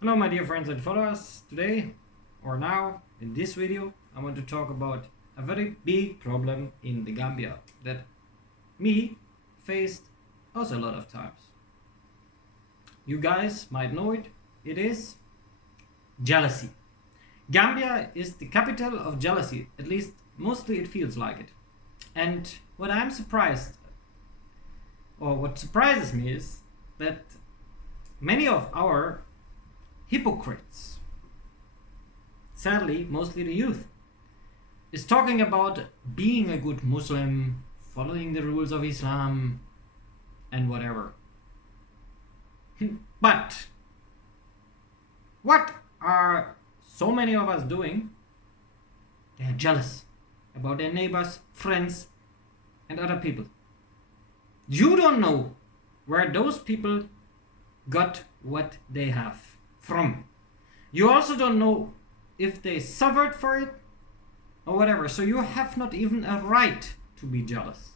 Hello my dear friends and followers. Today or now in this video I want to talk about a very big problem in the Gambia that me faced also a lot of times. You guys might know it. It is jealousy. Gambia is the capital of jealousy, at least mostly it feels like it. And what surprises me is that many of our hypocrites, sadly mostly the youth, is talking about being a good Muslim, following the rules of Islam, and whatever. But what are so many of us doing? They are jealous about their neighbors, friends, and other people. You don't know where those people got what they have from. You also don't know if they suffered for it or whatever. So you have not even a right to be jealous.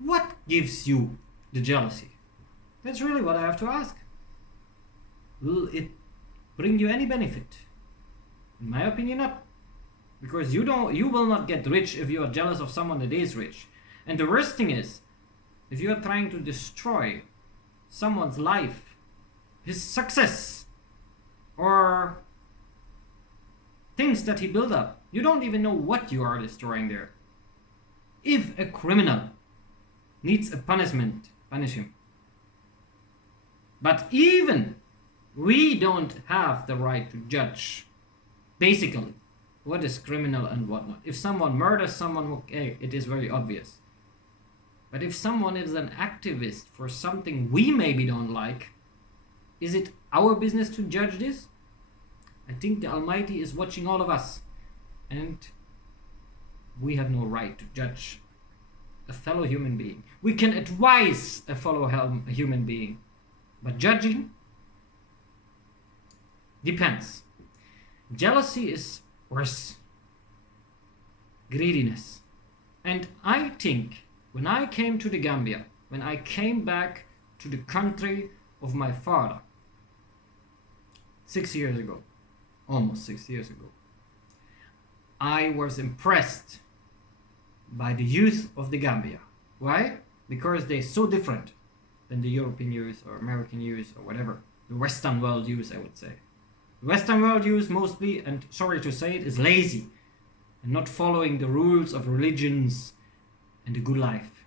What gives you the jealousy? That's really what I have to ask. Will it bring you any benefit? In my opinion, not. Because you will not get rich if you are jealous of someone that is rich. And the worst thing is, if you are trying to destroy someone's life, his success, or things that he built up, you don't even know what you are destroying there. If a criminal needs a punishment, punish him. But even we don't have the right to judge, basically, what is criminal and what not. If someone murders someone, okay, it is very obvious. But if someone is an activist for something we maybe don't like, is it our business to judge this? I think the Almighty is watching all of us, and we have no right to judge a fellow human being. We can advise a fellow human being, but judging depends. Jealousy is worse. Greediness. And I think when I came to the Gambia, when I came back to the country of my father, 6 years ago, almost 6 years ago, I was impressed by the youth of the Gambia. Why? Because they're so different than the European youth or American youth or whatever. The Western world youth, I would say. The Western world youth mostly, and sorry to say it, is lazy and not following the rules of religions and a good life.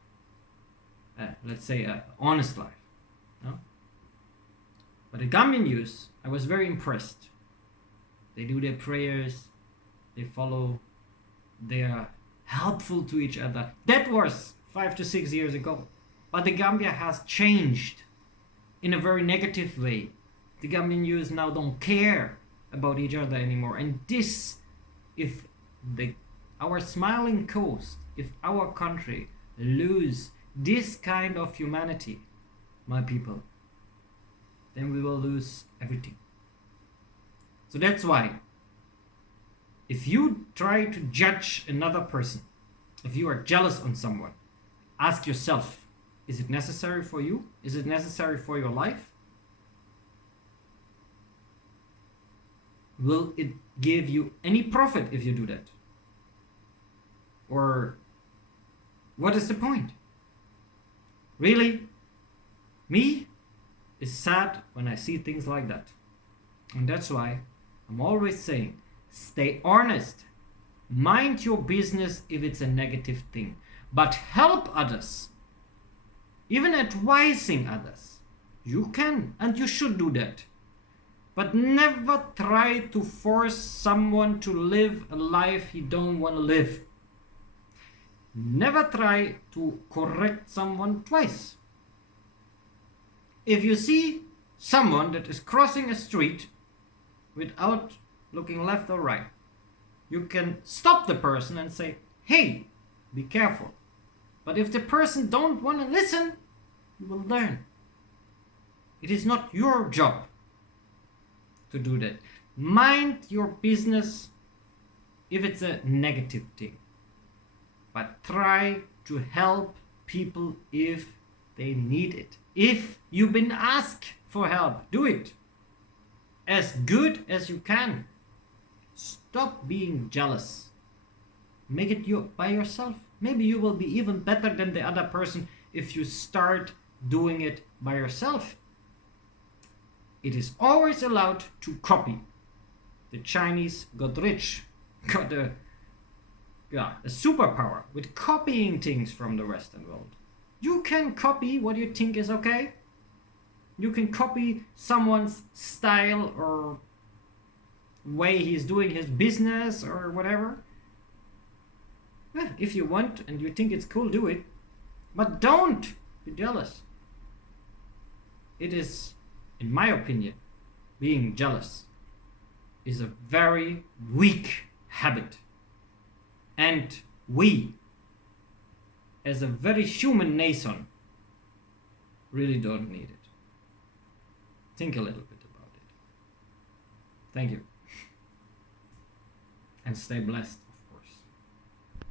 Let's say an honest life. No? But the Gambian youth, I was very impressed. They do their prayers, they follow, they are helpful to each other. That was 5 to 6 years ago. But the Gambia has changed in a very negative way. The Gambian youth now don't care about each other anymore. And this, if our smiling coast, if our country lose this kind of humanity, my people, then we will lose everything. So that's why, if you try to judge another person, if you are jealous on someone, ask yourself, is it necessary for you? Is it necessary for your life? Will it give you any profit if you do that? Or what is the point? Really? Me? It's sad when I see things like that. And that's why I'm always saying, stay honest. Mind your business if it's a negative thing. But help others. Even advising others. You can and you should do that. But never try to force someone to live a life he don't want to live. Never try to correct someone twice. If you see someone that is crossing a street without looking left or right, you can stop the person and say, hey, be careful. But if the person don't want to listen, you will learn. It is not your job to do that. Mind your business if it's a negative thing. But try to help people if they need it. If you've been asked for help, do it. as good as you can. Stop being jealous. Make it by yourself. Maybe you will be even better than the other person if you start doing it by yourself. It is always allowed to copy. The Chinese got rich, got a superpower with copying things from the Western world. You can copy what you think is okay. You can copy someone's style or way he's doing his business or whatever. Well, if you want and you think it's cool, do it. But don't be jealous. It is, in my opinion, being jealous is a very weak habit. And we, as a very human nation, really don't need it. Think a little bit about it. Thank you. And stay blessed.